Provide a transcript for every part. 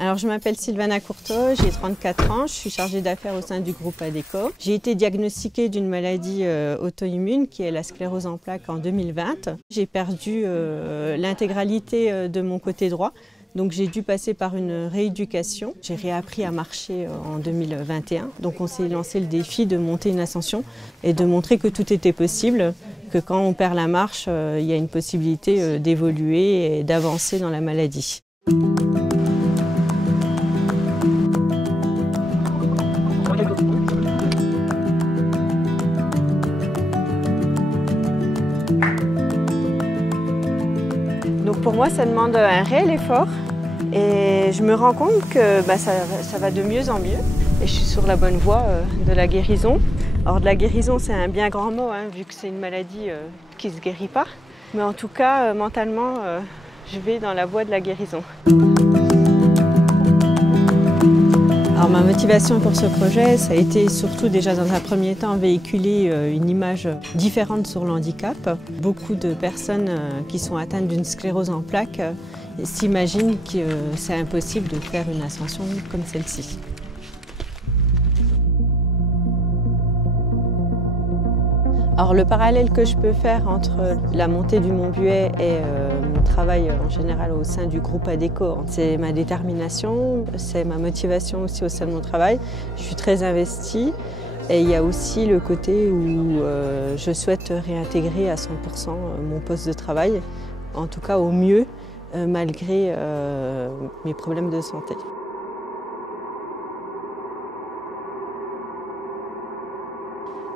Alors, je m'appelle Sylvana Courteau, j'ai 34 ans, je suis chargée d'affaires au sein du groupe Adecco. J'ai été diagnostiquée d'une maladie auto-immune qui est la sclérose en plaques en 2020. J'ai perdu l'intégralité de mon côté droit, donc j'ai dû passer par une rééducation. J'ai réappris à marcher en 2021, donc on s'est lancé le défi de monter une ascension et de montrer que tout était possible, que quand on perd la marche, il y a une possibilité d'évoluer et d'avancer dans la maladie. Donc pour moi, ça demande un réel effort et je me rends compte que ça va de mieux en mieux et je suis sur la bonne voie de la guérison. Alors de la guérison, c'est un bien grand mot, vu que c'est une maladie qui ne se guérit pas. Mais en tout cas, mentalement, je vais dans la voie de la guérison. Alors ma motivation pour ce projet, ça a été surtout déjà dans un premier temps véhiculer une image différente sur le handicap. Beaucoup de personnes qui sont atteintes d'une sclérose en plaques s'imaginent que c'est impossible de faire une ascension comme celle-ci. Alors le parallèle que je peux faire entre la montée du Mont Buet et mon travail en général au sein du groupe Adecco, c'est ma détermination, c'est ma motivation aussi au sein de mon travail. Je suis très investie et il y a aussi le côté où je souhaite réintégrer à 100% mon poste de travail, en tout cas au mieux, malgré mes problèmes de santé.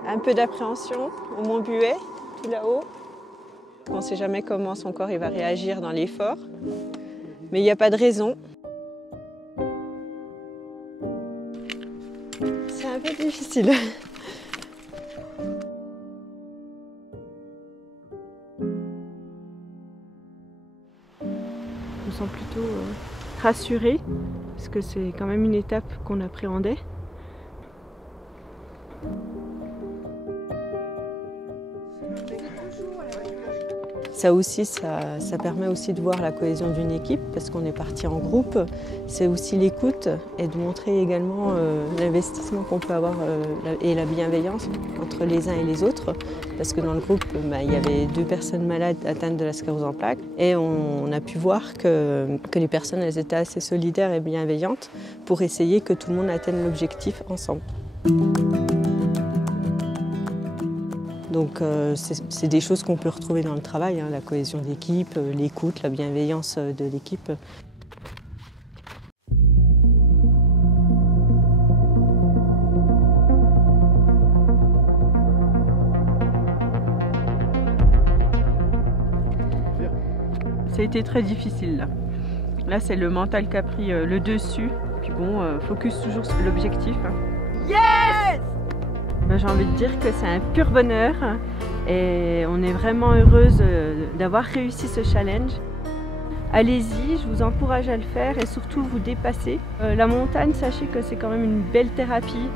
Un peu d'appréhension au Mont Buet, tout là-haut. On ne sait jamais comment son corps va réagir dans l'effort, mais il n'y a pas de raison. C'est un peu difficile. Je me sens plutôt rassurée, parce que c'est quand même une étape qu'on appréhendait. Ça aussi, ça permet aussi de voir la cohésion d'une équipe parce qu'on est parti en groupe. C'est aussi l'écoute et de montrer également l'investissement qu'on peut avoir et la bienveillance entre les uns et les autres. Parce que dans le groupe, il y avait 2 personnes malades atteintes de la sclérose en plaques et on a pu voir que les personnes elles étaient assez solidaires et bienveillantes pour essayer que tout le monde atteigne l'objectif ensemble. Donc c'est des choses qu'on peut retrouver dans le travail, la cohésion d'équipe, l'écoute, la bienveillance de l'équipe. Ça a été très difficile là. Là c'est le mental qui a pris le dessus. Puis bon, focus toujours sur l'objectif. Yes! J'ai envie de dire que c'est un pur bonheur et on est vraiment heureuse d'avoir réussi ce challenge. Allez-y, je vous encourage à le faire et surtout vous dépasser. La montagne, sachez que c'est quand même une belle thérapie.